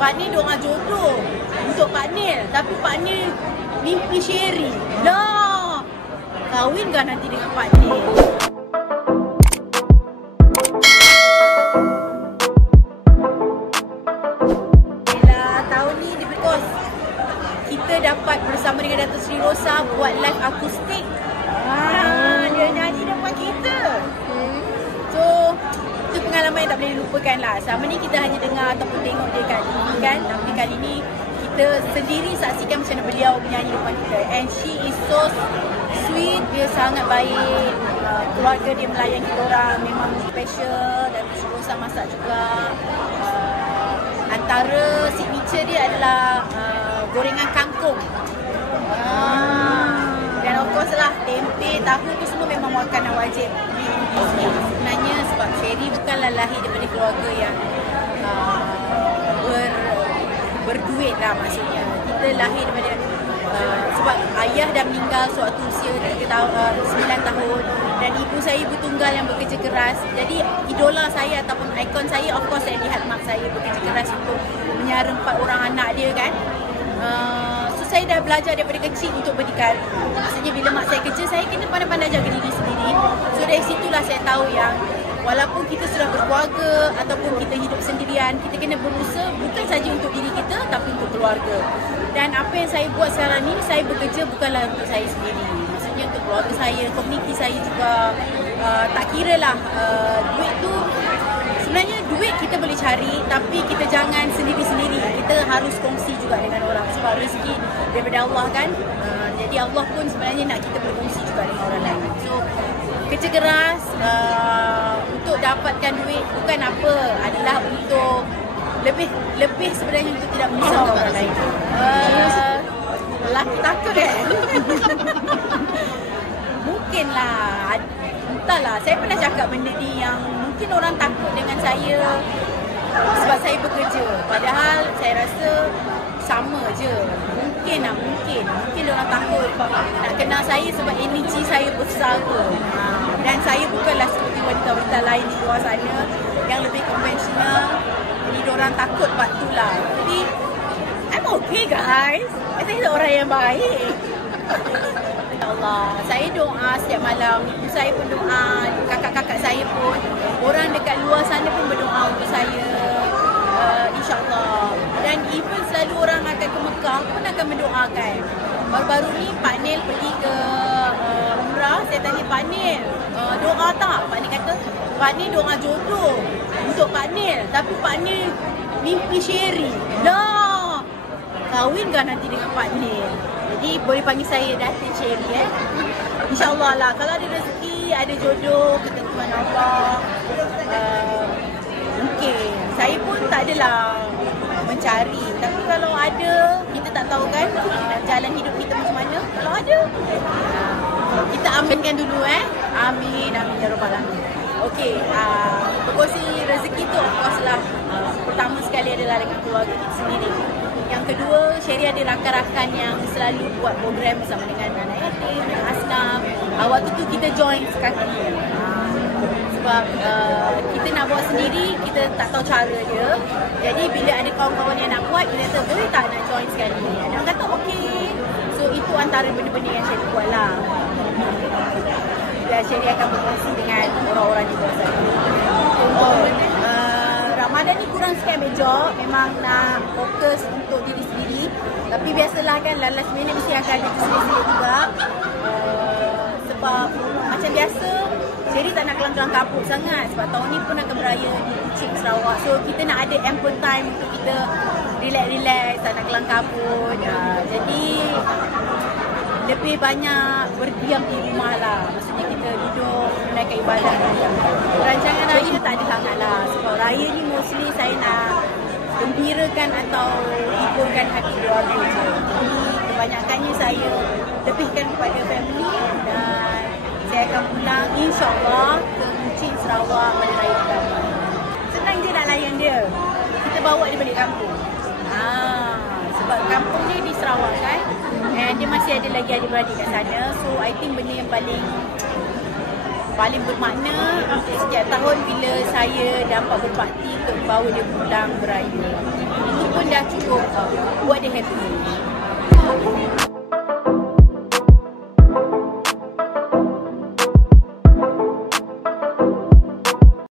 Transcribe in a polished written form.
Pak Nil doa jodoh untuk Pak Nil, tapi Pak Nil mimpi Sherry. Lah, kahwin kan nanti dengan Pak Nil? Tahun ni because kita dapat bersama dengan Datuk Seri Rosa buat live akustik. Dia nyanyi depan kita. So, itu pengalaman yang tak boleh dilupakan lah. Selama ni kita hanya dengar ataupun tengok dia kat TV kan. Tapi kali ni kita sendiri saksikan macam mana beliau menyanyi depan kita. And she is so sweet. Dia sangat baik. Keluarga dia melayan kita orang memang special. Datuk Seri Rosa masak juga. Antara signature dia adalah gorengan kangkung. Dan of course lah, tempe, tahu tu semua memang makanan wajib. Sebenarnya sebab Sherry bukanlah lahir daripada keluarga yang berduit lah maksudnya. Kita lahir daripada sebab ayah dah meninggal sewaktu usia 9 tahun dan ibu saya ibu tunggal yang bekerja keras. Jadi idola saya ataupun ikon saya, of course saya lihat mak saya bekerja keras untuk menyara 4 orang anak dia kan. So saya dah belajar daripada kecil untuk berdikari. Maksudnya bila mak saya kerja, saya kena pandai-pandai jaga diri sendiri. So dari situlah saya tahu yang walaupun kita sudah berkeluarga ataupun kita hidup sendirian, kita kena berusaha bukan saja untuk diri kita tapi untuk keluarga. Dan apa yang saya buat sekarang ni, saya bekerja bukanlah untuk saya sendiri. Maksudnya untuk keluarga saya, komuniti saya juga. Tak kira lah duit tu, sebenarnya duit kita boleh cari tapi kita jangan sendiri-sendiri. Kita harus kongsi juga dengan orang sebab rezeki daripada Allah kan. Jadi Allah pun sebenarnya nak kita berkongsi juga dengan orang lain. So kerja keras untuk dapatkan duit bukan apa, adalah untuk lebih sebenarnya untuk tidak menyusahkan orang lain. Lelaki takut mungkinlah, entahlah, saya pernah cakap benda ni yang mungkin orang takut dengan saya sebab saya bekerja. Padahal saya rasa sama je. Mungkin orang takut nak kenal saya sebab energi saya besar ke. Dan saya bukanlah seperti wanita-wanita lain di luar sana yang lebih konvensional. Jadi orang takut buat tu lah. Tapi I'm okay guys. Saya orang yang baik. Ya Allah, saya doa setiap malam. Ibu saya pun doa, kakak-kakak saya pun, orang dekat luar sana pun berdoa untuk saya. InsyaAllah. Dan even selalu orang akan ke Mekah pun akan mendoakan. Baru-baru ni Pak Nil pergi ke Umrah. Saya tanya Pak Nil, doa tak? Pak Nil kata, Pak Nil doa jodoh untuk Pak Nil, tapi Pak Nil mimpi Sherry. Lah, kahwin kan nanti dengan Pak Nil? Jadi boleh panggil saya Datin Sherry InsyaAllah lah. Kalau ada rezeki, ada jodoh, ketentuan Allah, mungkin. Saya pun tak adalah mencari. Tapi kalau ada, kita tak tahu kan jalan hidup kita macam mana. Kalau ada, kita aminkan dulu Amin ya Rabbal Alamin. Okey, berkongsi rezeki tu of course lah. Pertama sekali adalah dengan keluarga kita sendiri. Yang kedua, Sherry ada rakan-rakan yang selalu buat program bersama dengan anak yatim, dengan Asnaf. Waktu tu kita join sekali. Sebab kita nak buat sendiri, kita tak tahu cara dia. Jadi bila ada kawan-kawan yang nak buat, kita kata boleh tak nak join sekali. Ada orang kata okey. So itu antara benda-benda yang Sherry buat lah. Dan Sherry akan berkongsi dengan orang-orang di luar sana. Ramadan ni kurang sikit ambil job. Memang nak fokus untuk diri sendiri. Tapi biasalah kan, last minute mesti akan ada kesulitan juga. Sebab macam biasa, Sherry tak nak kelang-kelang kapur sangat. Sebab tahun ni pun akan beraya di Kuching, Sarawak. So kita nak ada ample time untuk kita relax-relax, tak nak kelang kapur. Jadi lebih banyak berdiam di rumah lah. Maksudnya kita duduk menunaikan ibadat. Rancangan raya tak ada sangat lah. Sebab raya ni mostly saya nak gembirakan atau hiburkan hati keluarga je. Jadi kebanyakannya saya lebihkan kepada family. Dan saya akan pulang insyaAllah ke Kuching, Sarawak pada raya pertama. Senang je nak layan dia. Kita bawa dia balik kampung. Sebab kampung dia di Sarawak kan. And dia masih ada lagi adik-beradik kat sana. So I think benda yang paling bermakna untuk setiap tahun bila saya dapat berbakti untuk bawa dia pulang beraya. Itu pun happy.